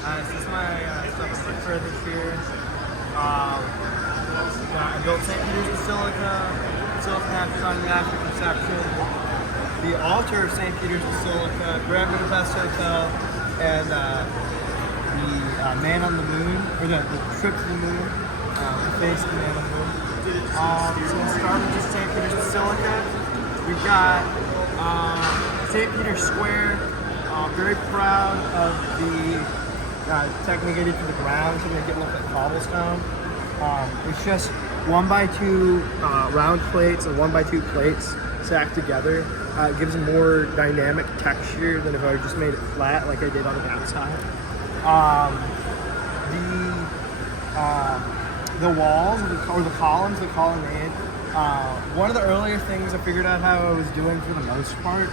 This is my stuff at Brickfair this year. I built St. Peter's Basilica, Basilica on the Immaculate Conception, the altar of St. Peter's Basilica, Grand Budapest Hotel, and the Man on the Moon, or the trip to the moon, the face of the Man on the Moon. So we'll start with just St. Peter's Basilica. We've got St. Peter's Square. Very proud of the technique I did to the ground to make it look like cobblestone. It's just 1x2 round plates and 1x2 plates stacked together. It gives a more dynamic texture than if I just made it flat like I did on the outside. The walls or the columns, the colonnade. One of the earlier things I figured out how I was doing for the most part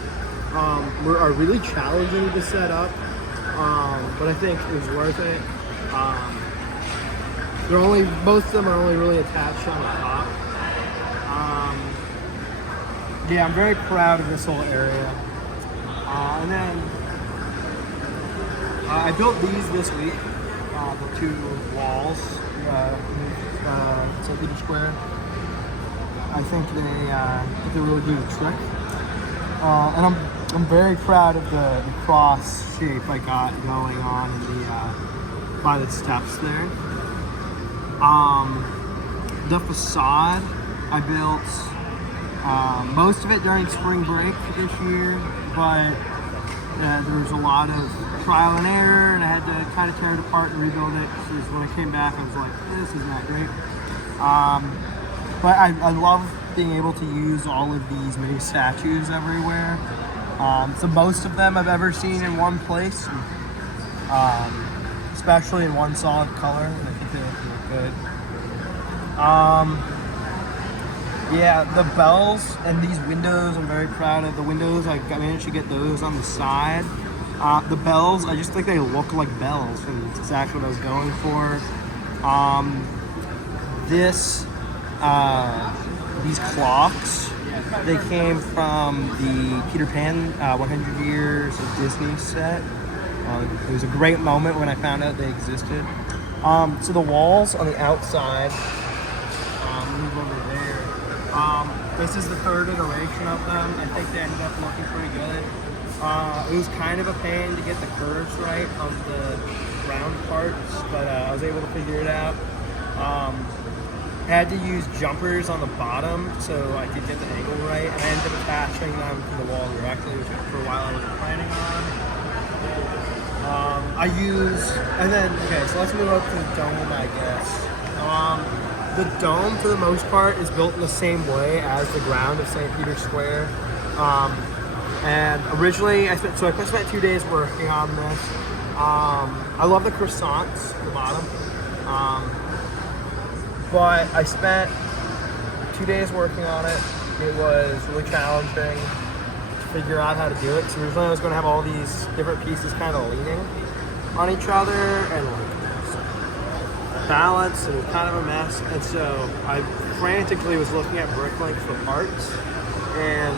are really challenging to set up, but I think it was worth it. Both of them are only really attached on the top. Yeah, I'm very proud of this whole area. And then I built these this week, the two walls, St. Peter's Square. I think they really do the trick. And I'm very proud of the cross shape I got going on in the by the steps there. The facade I built most of it during spring break this year, but there was a lot of trial and error, and I had to kind of tear it apart and rebuild it. So when I came back, I was like, this isn't that great. But I love being able to use all of these mini statues everywhere. So most of them I've ever seen in one place, especially in one solid color, and I think they look good. Yeah, the bells and these windows, I'm very proud of the windows. I managed to get those on the side. The bells, I just think they look like bells, and it's exactly what I was going for. These clocks, they came from the Peter Pan 100 Years of Disney set. It was a great moment when I found out they existed. So the walls on the outside, move over there. This is the third iteration of them. I think they ended up looking pretty good. It was kind of a pain to get the curves right of the round parts, but I was able to figure it out. I had to use jumpers on the bottom so I could get the angle right, and I ended up attaching them to the wall directly, which for a while I wasn't planning on. So let's move up to the dome, I guess. The dome, for the most part, is built in the same way as the ground of St. Peter's Square. And originally, I spent 2 days working on this. I love the croissants at the bottom. But I spent 2 days working on it. It was really challenging to figure out how to do it. So originally I was going to have all these different pieces kind of leaning on each other and like balance, and it was kind of a mess. And so I frantically was looking at Bricklink for parts, and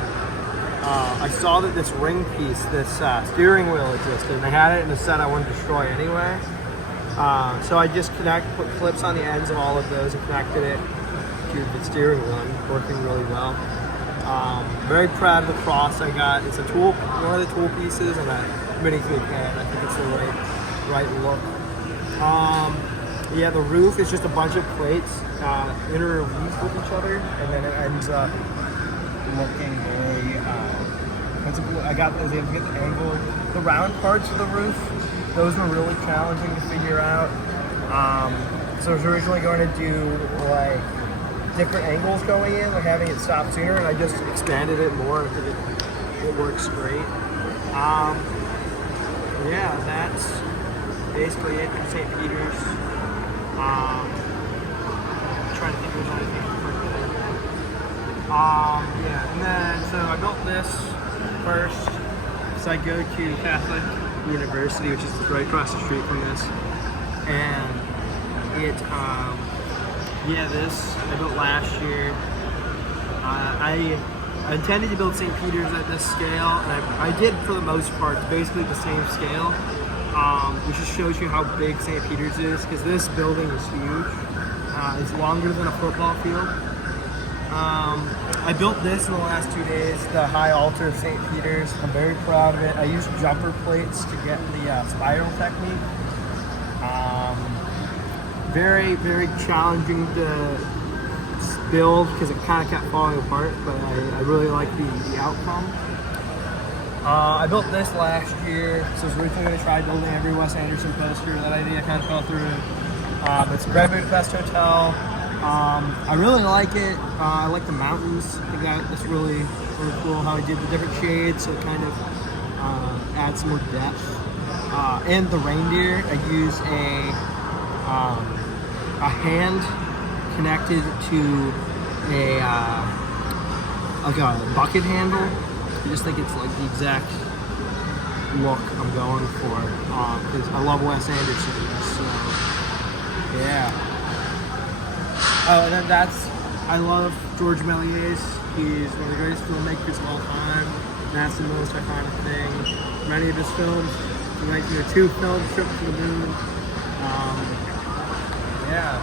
I saw that this ring piece, this steering wheel existed, and I had it in a set I wanted to destroy anyway. So I just put clips on the ends of all of those and connected it to the steering wheel, working really well. Very proud of the cross I got. It's one of the tool pieces, and a mini tool pan. I think it's the right look. Yeah, the roof is just a bunch of plates interweaved with each other, and then it ends up looking very. I was able to get the angle. The round parts of the roof, those were really challenging to figure out. So I was originally going to do like different angles going in, like having it stop sooner, and I just expanded it more because it works great. Yeah, that's basically it in St. Peter's. I'm trying to think if there's anything further. Yeah, and then so I built this first. So I go to Catholic University, which is right across the street from this, and this I built last year. I intended to build St. Peter's at this scale, and I did for the most part, basically the same scale. which just shows you how big St. Peter's is, because this building is huge. It's longer than a football field. I built this in the last 2 days, the high altar of St. Peter's. I'm very proud of it. I used jumper plates to get the spiral technique. Very, very challenging to build because it kind of kept falling apart, but I really like the outcome. I built this last year, so I was originally going to try building every Wes Anderson poster. That idea kind of fell through. It's a Grand Budapest Hotel. I really like it. I like the mountains. I think that's really cool how I did the different shades, so it kind of adds some more depth. And the reindeer, I use a hand connected to like a bucket handle. I just think it's like the exact look I'm going for, because I love Wes Anderson, so yeah. Oh, and then I love George Méliès. He's one of the greatest filmmakers of all time. That's the most iconic thing. Many of his films, the 1902 film, Trip to the Moon. Yeah.